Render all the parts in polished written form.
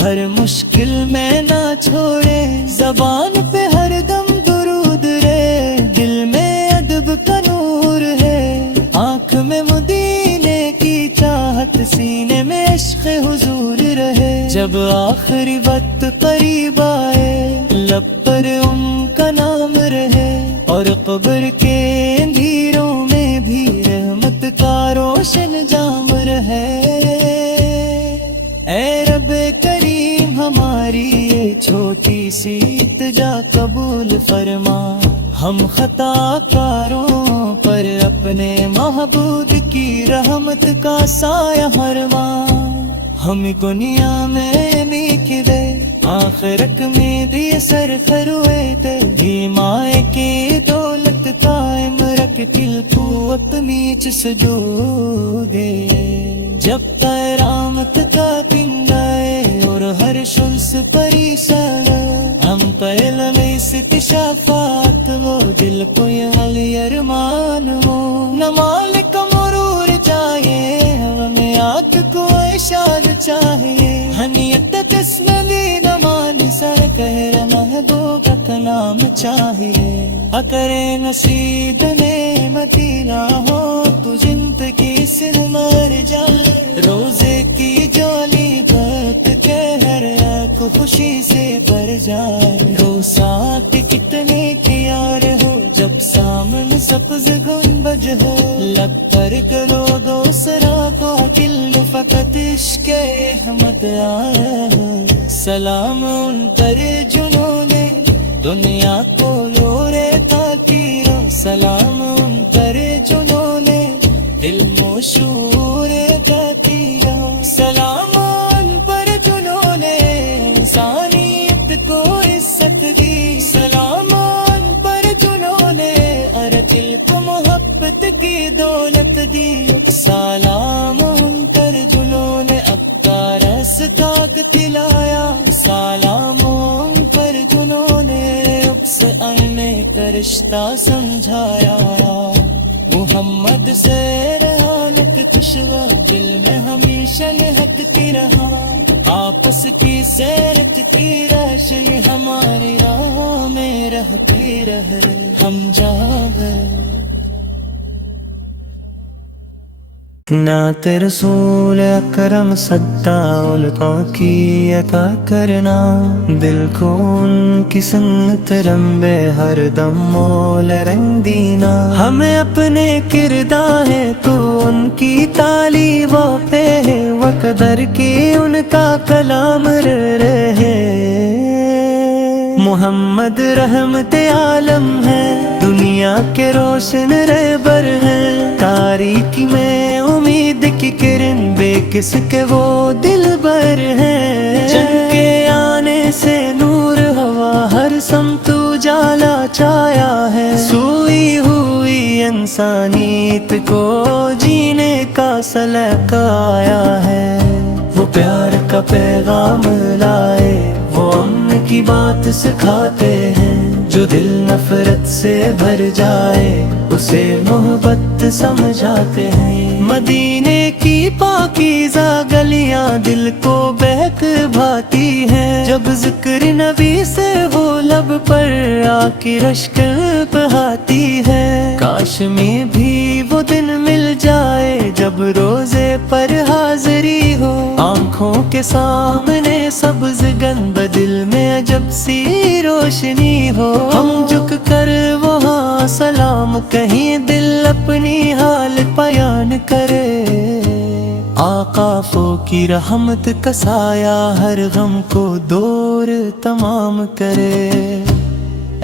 ہر مشکل میں نہ چھوڑے، زبان پہ ہر دم درود رہے، دل میں ادب کا نور ہے، آنکھ میں مدینے کی چاہت، سینے میں عشق حضور رہے۔ جب آخری وقت قریب آئے، لب پر ان کا نام رہے، اور قبر کے اندھیروں میں بھی رحمت کا روشن جام رہے۔ اے رب کریم ہماری یہ چھوٹی سی التجا قبول فرما، ہم خطا کاروں پر اپنے معبود کی رحمت کا سایہ فرما۔ ہم دنیا میں نیک دے، آخرت میں بھی سر کروے تے، مائے کی دولت قائم رکھ، دل قوت نیچ سجودے۔ جب قیامت کا دن آئے اور ہر شخص پریشان، ہم پہل میں ست شفاعت، وہ دل کو یہ علی ارمان ہو، نہ مال کا مرور چاہیے، ہمیں آگ کو اشاد چاہیے، حنیت تسملی نمان سر کہر محبوب کا نام چاہیے۔ اکرے نصیب نعمتی نہ ہو تو زندگی سے مر جائے، روزے کی جولی بات کے ہر ایک خوشی سے بھر جائے، روسات کتنے پیار ہو جب سامنے سبز گنبد ہو، لب پر کرو دوسرا کو دل فقط عشق احمد آیا ہو۔ سلام ان پر جنہوں نے دنیا کو لورے تاکیرو، سلام ان پر جنہوں نے دل مشہور تاکیرو، سلام ان پر جنہوں نے انسانیت کو عزت دی، سلام ان پر جنہوں نے ہر دل کو محبت کی دولت دی، سلام ان پر جنہوں نے اب کا رس تاک دلایا، سلام ان پر جنہوں نے اپس انے کا رشتہ سمجھایا، محمد سے رحالت کشوا دل میں ہمیشہ لہکتی رہا، آپس کی سیرت کی روشنی ہماری راہ میں رہتی رہے، ہم جاگے۔ نعت رسول اکرم صداء کی عطا کرنا، دل کو ان کی سنت رنبے ہر دم مول رنگ دینا، ہمیں اپنے کردار ہے تو ان کی تعلیموں پہ و قدر کی ان کا کلام رہے۔ محمد رحمت عالم ہے، دنیا کے روشن رہبر ہیں، تاریکی میں امید کی کرن، بے کس کے وہ دل بر ہیں، جن کے آنے سے نور ہوا ہر سمت اجالا چھایا ہے، سوئی ہوئی انسانیت کو جینے کا سلیقہ آیا ہے، وہ پیار کا پیغام لائے، وہ امن کی بات سکھاتے ہیں، جو دل نفرت سے بھر جائے اسے محبت سمجھاتے ہیں، مدینے کی پاکیزہ گلیاں دل کو بہک بھاتی ہیں، جب ذکر نبی سے وہ لب پر آ کے رشک بہاتی ہے، کاش میں بھی وہ دن مل جائے جب روزے پر حاضری ہو، آنکھوں کے سامنے سبز گنبد، دل میں عجب سی روشنی ہو، ہم جھک کر وہاں سلام کہیں، دل اپنی حال بیان کرے، آقا کی رحمت کا سایہ ہر غم کو دور تمام کرے۔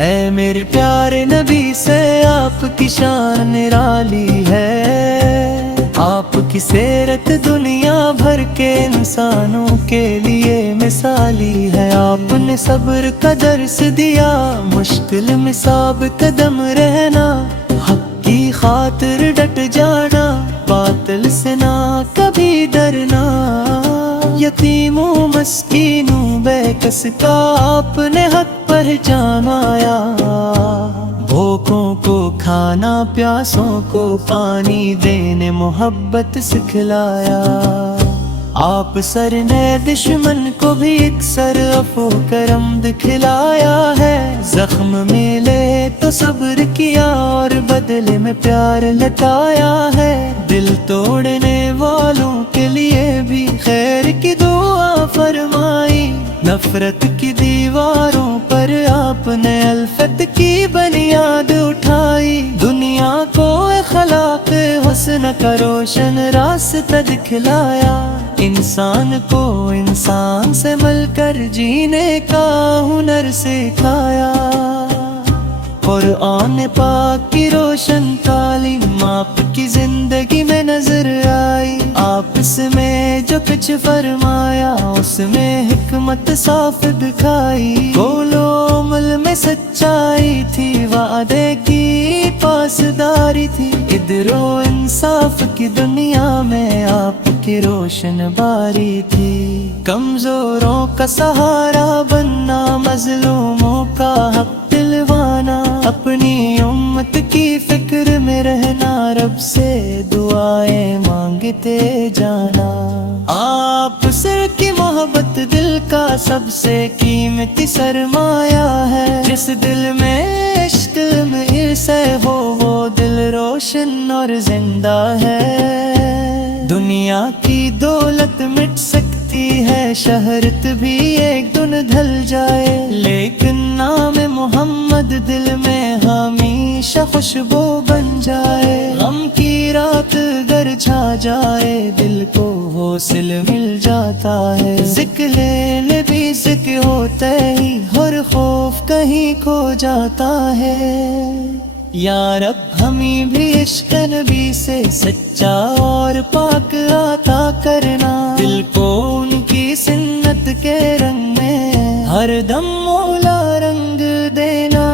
اے میرے پیارے نبی سے آپ کی شان نرالی ہے، آپ کی سیرت دنیا بھر کے انسانوں کے لیے مثالی ہے، آپ نے صبر کا درس دیا، مشکل میں ثابت قدم رہنا، حق کی خاطر ڈٹ جانا، باطل سے نہ کبھی ڈرنا، یتیموں مسکینوں بے کس کا آپ نے حق پہچانایا، بھوکوں کو کھانا، پیاسوں کو پانی دینے محبت سکھلایا، آپ سر نے دشمن کو بھی ایک سر عفو کرم دکھلایا ہے، زخم ملے تو صبر کیا اور بدلے میں پیار لٹایا ہے، دل توڑنے والوں کے لیے بھی خیر کی دعا فرمائی، نفرت کی دیواروں پر آپ نے الفت کی بنیاد اٹھائی، دنیا کو اخلاق حسن کا روشن راستہ دکھلایا، انسان کو انسان سے مل کر جینے کا ہنر سکھایا، قرآن پاک کی روشن تعلیم آپ کی زندگی میں نظر آئی، آپس میں جو کچھ فرمایا اس میں حکمت صاف دکھائی، قول و عمل میں سچائی تھی، وعدے کی پاسداری تھی، عدل و انصاف کی دنیا میں آپ کی روشن باری تھی، کمزوروں کا سہارا بننا، مظلوموں کا حق دلوانا، اپنی امت کی فکر میں رہنا، رب سے دعائیں مانگتے جانا، آپ سر کی محبت دل کا سب سے قیمتی سرمایہ ہے، جس دل میں عشق میں سے ہو وہ دل روشن اور زندہ ہے، دنیا کی دولت مٹ سکتی ہے، شہرت بھی ایک دن ڈھل جائے، لیکن نام محمد دل میں ہمیشہ خوشبو بن جائے، غم کی رات گر چھا جائے دل کو حوصلہ مل جاتا ہے، ذکر نبی ذکر ہوتے ہی ہر خوف کہیں کھو جاتا ہے، یا رب ہمیں بھی عشق نبی سے سچا اور پاک عطا کرنا، دل کو ان کی سنت کے رنگ میں ہر دم مولا رنگ دینا،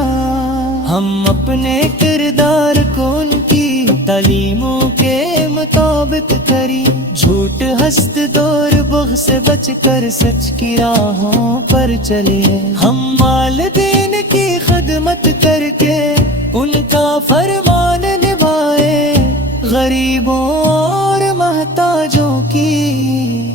ہم اپنے کردار کو ان کی تعلیموں کے مطابق کریں، جھوٹ حسد دور بغض سے بچ کر سچ کی راہوں پر چلے، ہم والدین کی خدمت کر کے ان کا فرمان نبھائے، غریبوں اور محتاجوں کی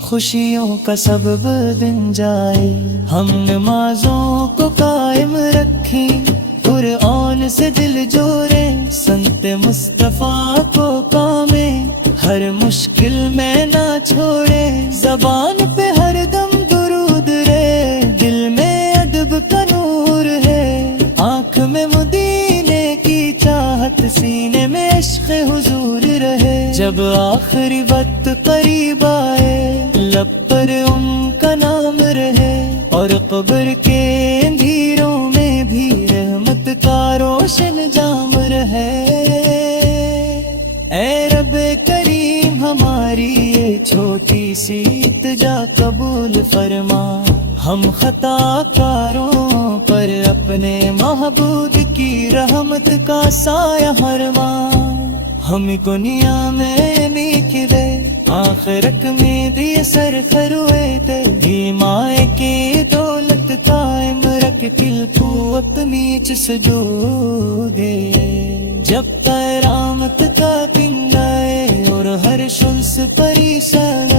خوشیوں کا سبب بن جائے، ہم نمازوں کو قائم رکھیں، قرآن سے دل جوڑیں، سنت مصطفیٰ کو کامیں، ہر مشکل میں نہ چھوڑیں، زبان پہ ہر دم درود رہے، دل میں ادب کا نور ہے، آنکھ میں مدینے کی چاہت، سینے میں عشق حضور رہے، جب آخری وقت قریب آئے لب پر ان کا نام رہے، اور قبر کے اندھیروں میں بھی رحمت کا روشن جام رہے، اے رب کریم ہماری یہ چھوٹی سی التجا قبول فرما، ہم خطا کاروں پر اپنے محبوب کی رحمت کا سایہ فرما، ہم دنیا میں نیک دے آخرت میں بھی سر کروے دے، مائے کی دولت قائم رکھ دل کو اپنی سجودے، جب قیامت کا دن آئے اور ہر شخص پریشان،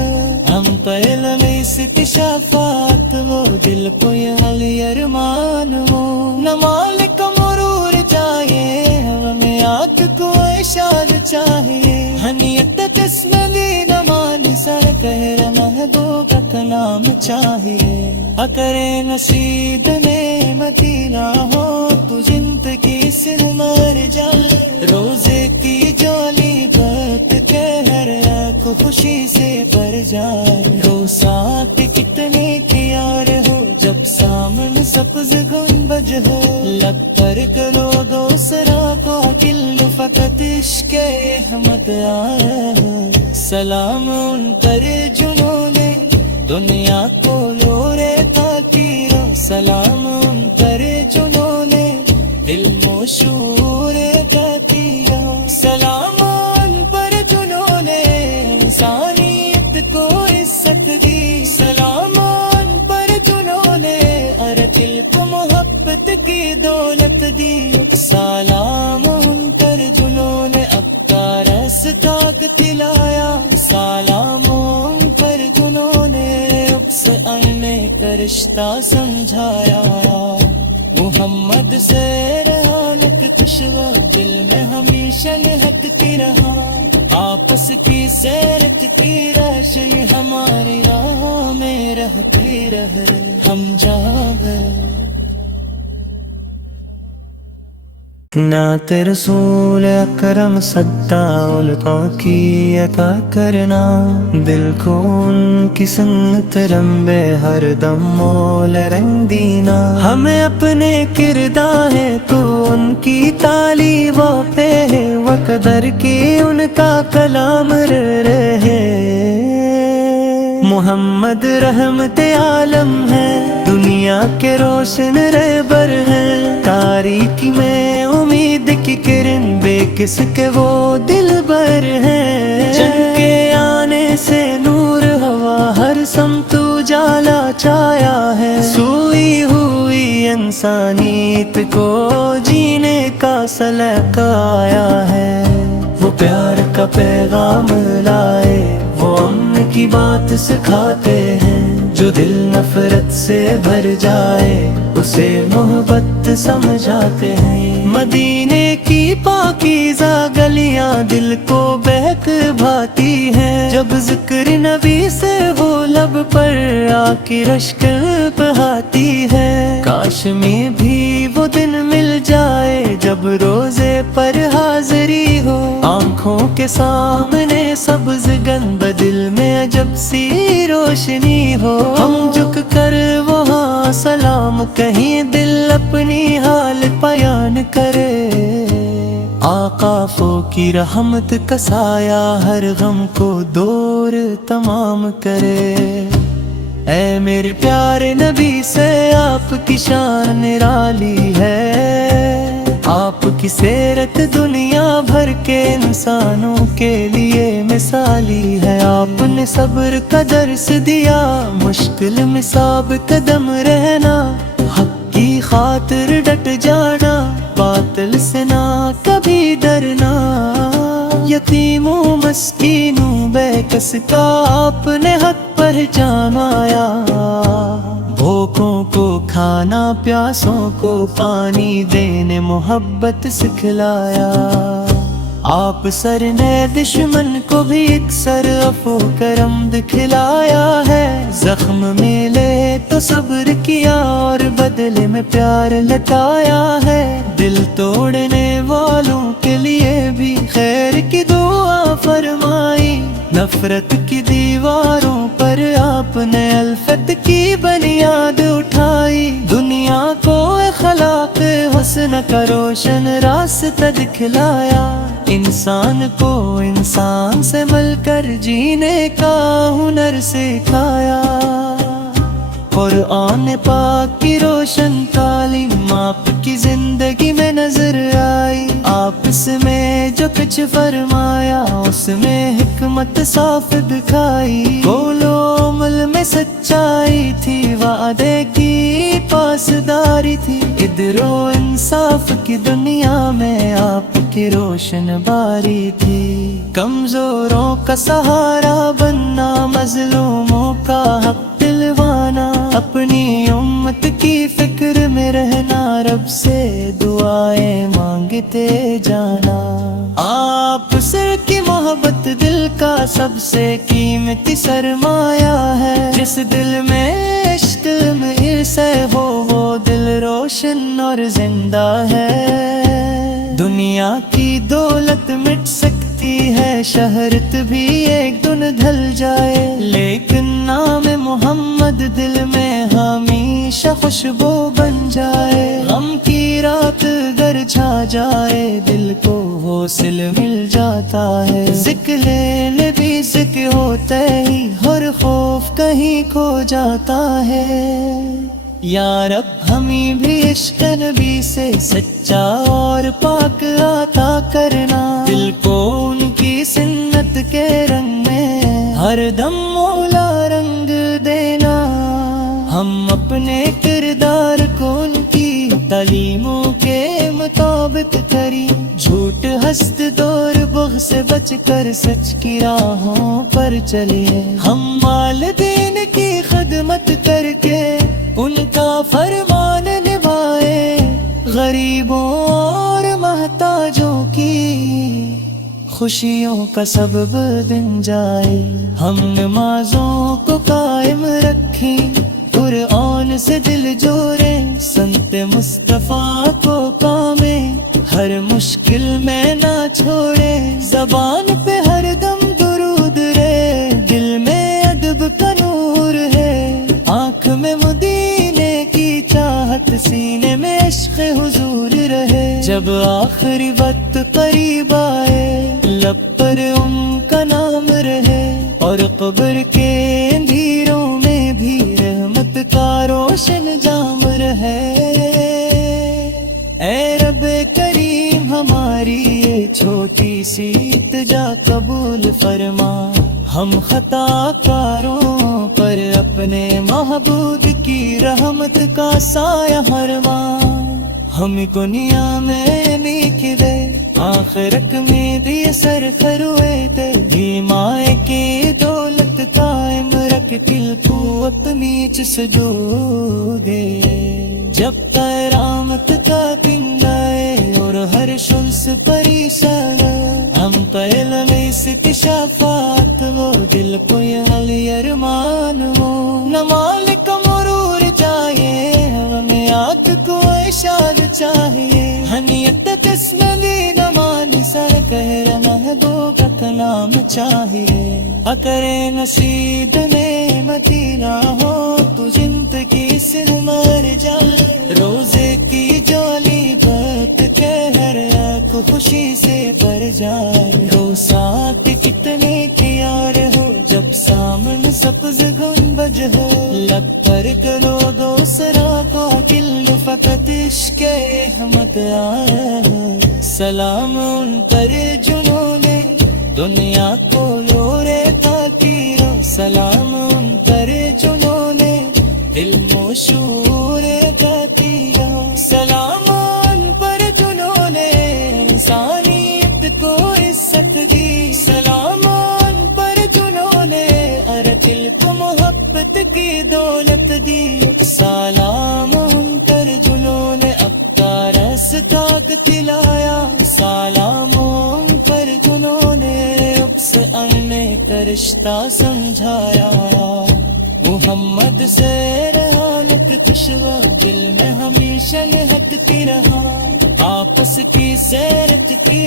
ہم پہلے میں استشفاعت وہ دل کو یہ حالی ارمان ہو، نہ مالک مرور چاہیے ہمیں آنکھ کو اشاد چاہیے، حنیت تسملی نمان سر کہر محبوب کا نام چاہیے، اگر نصیب نعمتی نہ ہو تو زندگی سے مر جائے، روزے کی جولی بات کے ہر آنکھ خوشی سے بھر جائے، روسات کتنے پیار ہو جب سامن سبز گنبد ہو، لب پر کرو دوسرا کو دل فقط عشق احمد آیا ہے، سلام ان پر جنہوں نے دنیا کو لورے تاکیرو، سلام ان پر جنہوں نے دل مشہور تاکیرو، سلام ان پر جنہوں نے انسانیت کو عزت دی، سلام ان پر جنہوں نے ہر دل کو محبت کی دولت دی، سلام ان پر جنہوں نے اب کا رستہ دلایا، سلام ان پر رشتہ سمجھایا، محمد سے رہانت کشوا دل میں ہمیشہ لہکتی رہا، آپس کی سیرت کی روشنی ہماری راہ میں رہتی رہے، ہم جاگے نعت رسول اکرم صداء کی عطا کرنا، دل کو ان کی سنت رنبے ہر دم مول رنگ دینا، ہمیں اپنے کردار ہے تو ان کی تعلیموں پہ و قدر کی ان کا کلام رہے، محمد رحمت عالم ہے، دنیا کے روشن رہبر ہیں، تاریکی میں امید کی کرن بے کس کے وہ دل بر ہیں، جن کے آنے سے نور ہوا ہر سمت اجالا چھایا ہے، سوئی ہوئی انسانیت کو جینے کا سلیقہ آیا ہے، وہ پیار کا پیغام لائے، وہ امن کی بات سکھاتے ہیں، جو دل نفرت سے بھر جائے اسے محبت سمجھاتے ہیں، مدینے کی پاکیزہ گلیاں دل کو بہک بھاتی ہیں، جب ذکر نبی سے ہو لب پر آ کے رشک بہاتی ہے، کاش میں بھی وہ دن مل جائے جب روزے پر حاضری ہو، آنکھوں کے سامنے سبز گنبد دل میں عجب سی روشنی ہو، ہم جھک کر وہاں سلام کہیں دل اپنی حال بیان کرے، آقا کی رحمت کا سایہ ہر غم کو دور تمام کرے، اے میرے پیارے نبی سے آپ کی شان نرالی ہے، آپ کی سیرت دنیا بھر کے انسانوں کے لیے مثالی ہے، آپ نے صبر کا درس دیا، مشکل میں ثابت قدم رہنا، حق کی خاطر ڈٹ جانا، باطل سے نہ کبھی ڈرنا، یتیموں مسکینوں بے کس کا آپ نے حق پہچانایا، بھوکوں کو کھانا پیاسوں کو پانی دینے محبت سکھلایا، آپ سر نے دشمن کو بھی اکثر عفو کرم دکھلایا ہے، زخم ملے تو صبر کیا اور بدلے میں پیار لٹایا ہے، دل توڑنے والوں کے لیے بھی خیر کی دعا فرمائی، نفرت کی دیواروں پر آپ نے الفت کی بنیاد اٹھائی، دنیا کو اخلاق حسن کا روشن راستہ دکھلایا، انسان کو انسان سے مل کر جینے کا ہنر سکھایا، قرآن پاک کی روشن تعلیم آپ کی زندگی میں نظر آئی، آپس میں جو کچھ فرمایا اس میں حکمت صاف دکھائی، قول و عمل میں سچائی تھی، وعدے کی پاسداری تھی، عدل و انصاف کی دنیا میں آپ کی روشن باری تھی، کمزوروں کا سہارا بننا، مظلوموں کا حق دلوانا، اپنی امت کی فکر میں رہنا، رب سے دعائیں مانگتے جانا، آپ سر کی محبت دل کا سب سے قیمتی سرمایہ ہے، جس دل میں عشق میں عرصہ ہو وہ دل روشن اور زندہ ہے، دنیا کی دولت مٹ سکتی ہے، شہرت بھی ایک دن ڈھل جائے، لیکن نام محمد دل میں ہمیشہ خوشبو بن جائے، غم کی رات گر چھا جائے دل کو حوصلہ مل جاتا ہے، ذکر نبی ذکر ہوتے ہی ہر خوف کہیں کھو جاتا ہے، یا رب ہمیں بھی عشق نبی سے سچا اور پاک عطا کرنا، دل کو ان کی سنت کے رنگ میں ہر دم مولا رنگ دینا، ہم اپنے کردار کو ان کی تعلیموں کے مطابق کریں، جھوٹ حسد دور بغض سے بچ کر سچ کی راہوں پر چلے، ہم والدین کی خدمت کر کے فرمان نبھائے غریبوں اور محتاجوں کی خوشیوں کا سبب بن جائے. ہم نمازوں کو قائم رکھیں قرآن سے دل جوڑیں سنت مصطفیٰ کو پامیں ہر مشکل میں نہ چھوڑیں. زبان پہ ہر دم درود رہے دل میں ادب کا نور ہے آنکھ میں مدینے کی چاہت سینے میں عشق حضور رہے. جب آخری وقت قریب آئے لب پر ان کا نام رہے اور قبر کے اندھیروں میں بھی رحمت کا روشن جام رہے. اے رب کریم ہماری یہ چھوٹی سی التجا قبول فرما. ہم خطا کاروں پر اپنے محبوب کی رحمت کا سایہ فرما. ہم دنیا میں نیک دے آخرت میں بھی سر کروے دے مائے کی دولت قائم رکھ دل قوت نیچ سجو دے. جب قیامت کا دن آئے اور ہر شمس پریشان ہم پہل میں ست شفاعت وہ دل کو یہ ارمان ہو. نہ مالک مرور چاہیے ہمیں آت کو اشاد چاہیے حنیت تسلی نمان سر کہر محبوب کا کلام چاہیے. اگر نصیب نعمتی نہ ہو تو زندگی سے مر جائے روزے کی جولی بات کے ہر آنکھ خوشی سے بھر جائے. رو ساتھ کتنے پیار ہو جب سامنے سبز گنبد ہو لب پر کرو دوسرا کو دل فقط عشق احمد آیا ہے. سلام ان پر جنہوں نے دنیا کو لورے تاکی رو سلام ان پر جنہوں نے دل مشہور تاکی رو. سلام ان پر جنہوں نے انسانیت کو عزت دی. سلام ان پر جنہوں نے ہر دل کو محبت کی دولت دی. سلام ان پر جنہوں نے اپنا راستہ دلایا. سلام ان پر جنہوں نے اکس اننے کا رشتہ سمجھایا. محمد سے رحالت کشوا دل میں ہمیشہ لہکتی رہا آپس کی سیرت کی